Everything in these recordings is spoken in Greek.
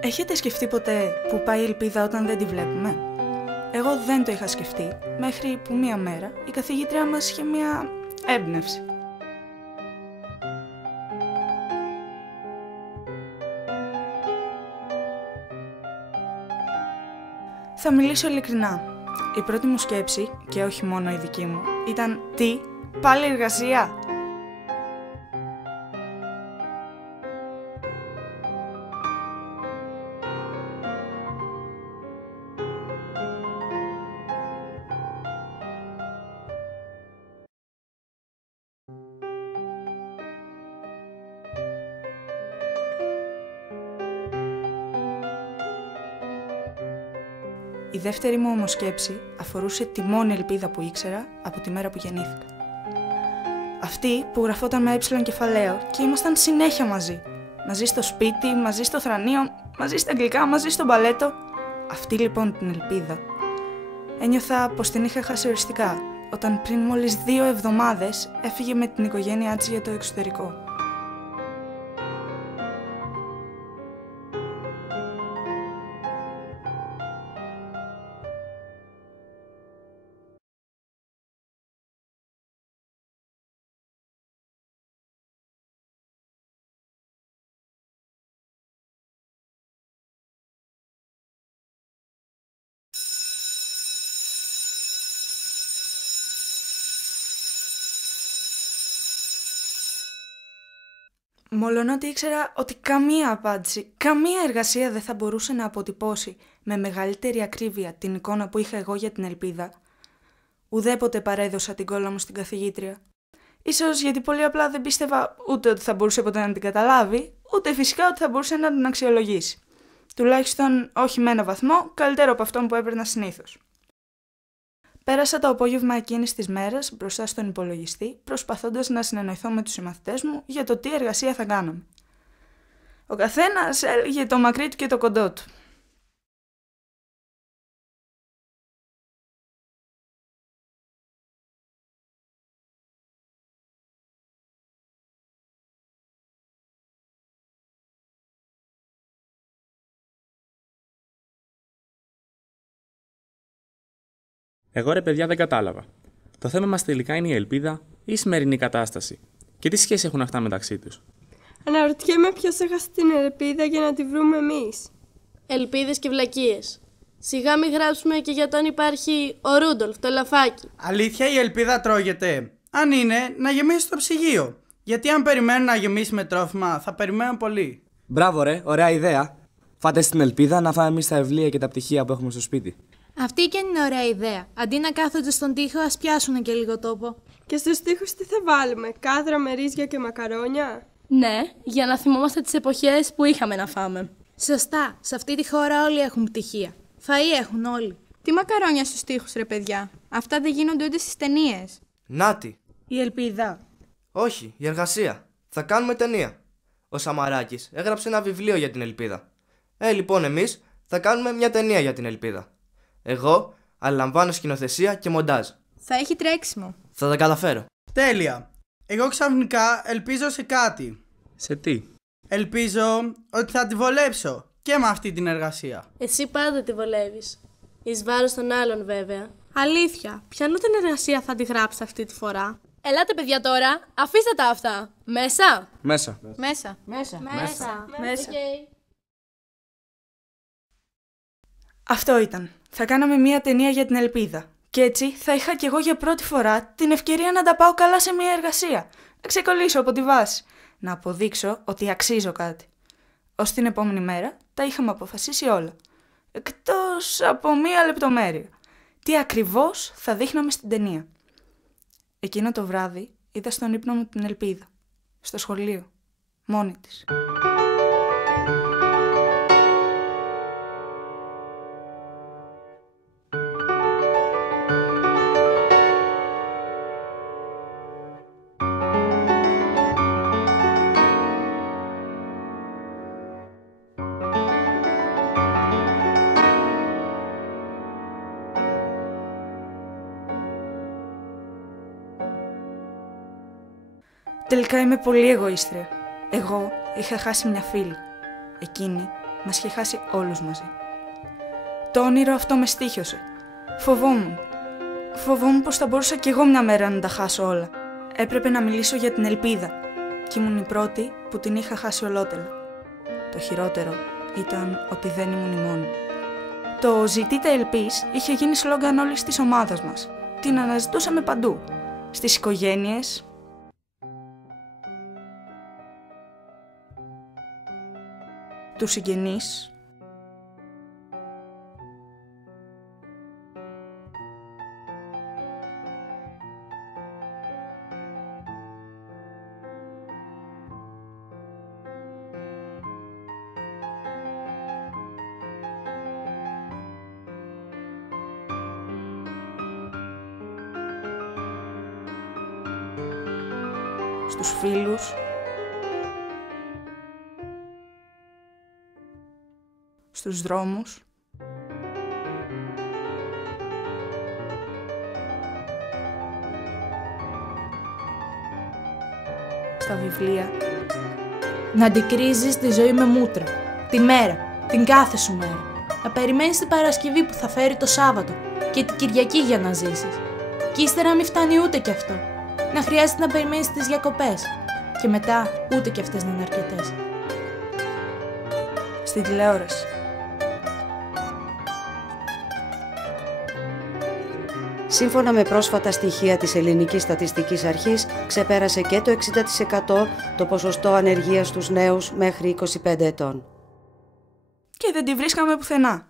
Έχετε σκεφτεί ποτέ που πάει η ελπίδα όταν δεν τη βλέπουμε? Εγώ δεν το είχα σκεφτεί, μέχρι που μία μέρα η καθηγήτρια μας είχε μία έμπνευση. Θα μιλήσω ειλικρινά. Η πρώτη μου σκέψη, και όχι μόνο η δική μου, ήταν «Τι, πάλι εργασία?» Η δεύτερη μου όμως σκέψη αφορούσε τη μόνη ελπίδα που ήξερα από τη μέρα που γεννήθηκα. Αυτή που γραφόταν με κεφαλαίο και ήμασταν συνέχεια μαζί. Μαζί στο σπίτι, μαζί στο θρανείο, μαζί στα αγγλικά, μαζί στο μπαλέτο. Αυτή λοιπόν την ελπίδα ένιωθα πως την είχα χάσει οριστικά, όταν πριν μόλις 2 εβδομάδες έφυγε με την οικογένειά της για το εξωτερικό. Μολονότι ήξερα ότι καμία απάντηση, καμία εργασία δεν θα μπορούσε να αποτυπώσει με μεγαλύτερη ακρίβεια την εικόνα που είχα εγώ για την ελπίδα, ουδέποτε παρέδωσα την κόλλα μου στην καθηγήτρια. Ίσως γιατί πολύ απλά δεν πίστευα ούτε ότι θα μπορούσε ποτέ να την καταλάβει, ούτε φυσικά ότι θα μπορούσε να την αξιολογήσει. Τουλάχιστον όχι με ένα βαθμό καλύτερο από αυτόν που έπαιρνα συνήθως. Πέρασα το απόγευμα εκείνης της μέρας μπροστά στον υπολογιστή, προσπαθώντας να συνεννοηθώ με τους συμμαθητές μου για το τι εργασία θα κάναμε. Ο καθένας έλεγε το μακρύ του και το κοντό του. Εγώ ρε παιδιά δεν κατάλαβα. Το θέμα μας τελικά είναι η ελπίδα ή η σημερινή κατάσταση. Και τι σχέση έχουν αυτά μεταξύ τους? Αναρωτιέμαι ποιος έχασε την ελπίδα για να τη βρούμε εμείς. Ελπίδες και βλακίες. Σιγά μην γράψουμε και για το αν υπάρχει ο Ρούντολφ, το ελαφάκι. Αλήθεια η ελπίδα τρώγεται? Αν είναι, να γεμίσει το ψυγείο. Γιατί αν περιμένουν να γεμίσει με τρόφιμα, θα περιμένουν πολύ. Μπράβο ρε, ωραία ιδέα. Φάτε στην ελπίδα να φάμε εμείς τα βιβλία και τα πτυχία που έχουμε στο σπίτι. Αυτή και είναι ωραία ιδέα. Αντί να κάθονται στον τοίχο, ας πιάσουν και λίγο τόπο. Και στους τοίχους τι θα βάλουμε, κάδρα με ρύζια και μακαρόνια? Ναι, για να θυμόμαστε τις εποχές που είχαμε να φάμε. Σωστά, σε αυτή τη χώρα όλοι έχουν πτυχία. Φαΐ έχουν όλοι. Τι μακαρόνια στους τοίχους ρε παιδιά? Αυτά δεν γίνονται ούτε στις ταινίες. Νάτι. Η ελπίδα. Όχι, η εργασία. Θα κάνουμε ταινία. Ο Σαμαράκης έγραψε ένα βιβλίο για την ελπίδα. Λοιπόν εμείς θα κάνουμε μια ταινία για την ελπίδα. Εγώ αναλαμβάνω σκηνοθεσία και μοντάζ. Θα έχει τρέξιμο. Θα τα καταφέρω. Τέλεια. Εγώ ξαφνικά ελπίζω σε κάτι. Σε τι? Ελπίζω ότι θα τη βολέψω και με αυτή την εργασία. Εσύ πάντα τη βολεύεις. Εις βάρος των άλλων βέβαια. Αλήθεια, ποιανού την εργασία θα τη γράψει αυτή τη φορά? Ελάτε παιδιά τώρα, αφήστε τα αυτά. Μέσα. Μέσα. Μέσα. Μέσα. Okay. Αυτό ήταν. Θα κάναμε μία ταινία για την ελπίδα. Και έτσι θα είχα κι εγώ για πρώτη φορά την ευκαιρία να τα πάω καλά σε μία εργασία. Να ξεκολλήσω από τη βάση. Να αποδείξω ότι αξίζω κάτι. Ως την επόμενη μέρα τα είχαμε αποφασίσει όλα. Εκτός από μία λεπτομέρεια. Τι ακριβώς θα δείχναμε στην ταινία. Εκείνο το βράδυ είδα στον ύπνο μου την ελπίδα. Στο σχολείο. Μόνη της. Τελικά είμαι πολύ εγωίστρια. Εγώ είχα χάσει μια φίλη. Εκείνη Μας είχε χάσει όλους μαζί. Το όνειρο αυτό με στοίχιωσε. Φοβόμουν πως θα μπορούσα κι εγώ μια μέρα να τα χάσω όλα. Έπρεπε να μιλήσω για την ελπίδα και ήμουν η πρώτη που την είχα χάσει ολότελα. Το χειρότερο ήταν ότι δεν ήμουν η μόνη. Το «Ζητείτε ελπίς» είχε γίνει σλόγγαν όλης της ομάδας μας. Την αναζητούσαμε παντού. Στις οικογένειες, τους συγγενείς, στους φίλους, στους δρόμους, στα βιβλία. Να αντικρίζεις τη ζωή με μούτρα. Τη μέρα, την κάθε σου μέρα. Να περιμένεις την Παρασκευή που θα φέρει το Σάββατο και την Κυριακή για να ζήσεις. Κι ύστερα μην φτάνει ούτε κι αυτό. Να χρειάζεται να περιμένεις τις διακοπές. Και μετά ούτε κι αυτές να είναι αρκετές. Στην τηλεόραση. Σύμφωνα με πρόσφατα στοιχεία της Ελληνικής Στατιστικής Αρχής, ξεπέρασε και το 60% το ποσοστό ανεργίας στους νέους μέχρι 25 ετών. Και δεν τη βρίσκαμε πουθενά.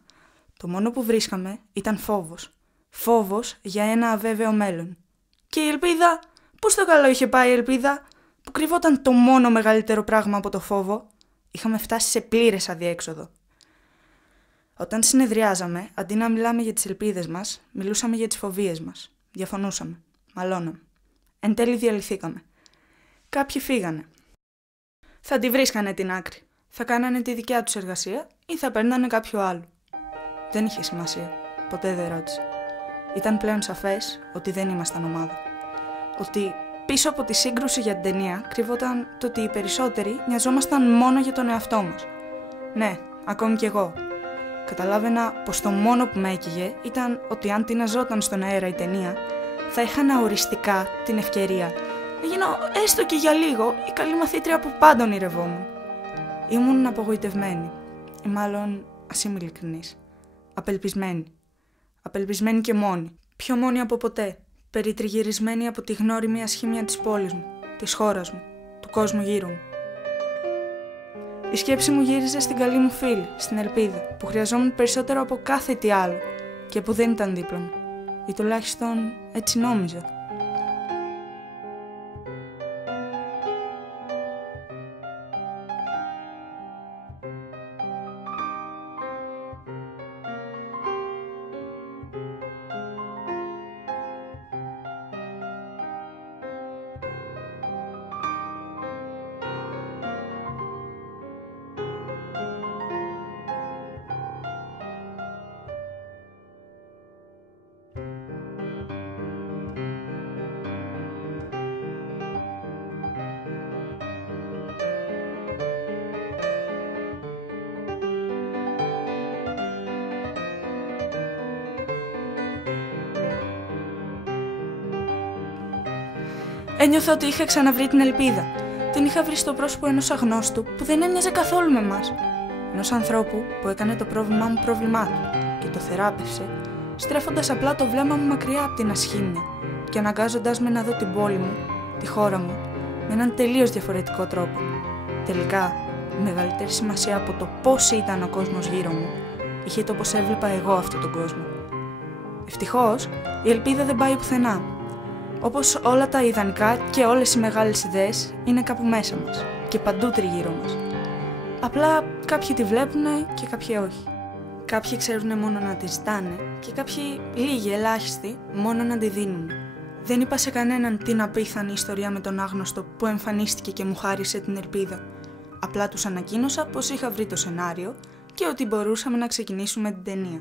Το μόνο που βρίσκαμε ήταν φόβος. Φόβος για ένα αβέβαιο μέλλον. Και η ελπίδα, πού στο καλό είχε πάει η ελπίδα, που κρυβόταν το μόνο μεγαλύτερο πράγμα από το φόβο. Είχαμε φτάσει σε πλήρες αδιέξοδο. Όταν συνεδριάζαμε, αντί να μιλάμε για τις ελπίδες μας, μιλούσαμε για τις φοβίες μας. Διαφωνούσαμε. Μαλώναμε. Εν τέλει διαλυθήκαμε. Κάποιοι φύγανε. Θα τη βρίσκανε την άκρη. Θα κάνανε τη δικιά τους εργασία ή θα παίρνανε κάποιο άλλο. Δεν είχε σημασία. Ποτέ δεν ρώτησε. Ήταν πλέον σαφές ότι δεν ήμασταν ομάδα. Ότι πίσω από τη σύγκρουση για την ταινία κρυβόταν το ότι οι περισσότεροι νοιαζόμασταν μόνο για τον εαυτό μας. Ναι, ακόμη κι εγώ. Καταλάβαινα πως το μόνο που με έκυγε ήταν ότι αν τειναζόταν στον αέρα η ταινία, θα είχα οριστικά την ευκαιρία να γίνω έστω και για λίγο η καλή μαθήτρια που πάντα ονειρευόμουν. Ήμουν απογοητευμένη, ή μάλλον, ας είμαι ειλικρινής, απελπισμένη. Απελπισμένη και μόνη. Πιο μόνη από ποτέ. Περιτριγυρισμένη από τη γνώριμη ασχήμια της πόλης μου, της χώρας μου, του κόσμου γύρω μου. Η σκέψη μου γύριζε στην καλή μου φίλη, στην ελπίδα, που χρειαζόμουν περισσότερο από κάθε τι άλλο και που δεν ήταν δίπλα μου. Ή τουλάχιστον έτσι νόμιζα. Ένιωθα ότι είχα ξαναβρει την ελπίδα. Την είχα βρει στο πρόσωπο ενός αγνώστου που δεν έμοιαζε καθόλου με εμάς. Ενός ανθρώπου που έκανε το πρόβλημά μου πρόβλημά του και το θεράπευσε, στρέφοντας απλά το βλέμμα μου μακριά από την ασχήμια και αναγκάζοντας με να δω την πόλη μου, τη χώρα μου, με έναν τελείως διαφορετικό τρόπο. Τελικά, η μεγαλύτερη σημασία από το πώς ήταν ο κόσμος γύρω μου είχε το πώς έβλεπα εγώ αυτόν τον κόσμο. Ευτυχώς, η ελπίδα δεν πάει πουθενά. Όπως όλα τα ιδανικά και όλες οι μεγάλες ιδέες είναι κάπου μέσα μας και παντού τριγύρω μας. Απλά κάποιοι τη βλέπουνε και κάποιοι όχι. Κάποιοι ξέρουν μόνο να τη ζητάνε και κάποιοι, λίγοι ελάχιστοι, μόνο να τη δίνουν. Δεν είπα σε κανέναν την απίθανη ιστορία με τον άγνωστο που εμφανίστηκε και μου χάρισε την ελπίδα. Απλά τους ανακοίνωσα πως είχα βρει το σενάριο και ότι μπορούσαμε να ξεκινήσουμε την ταινία.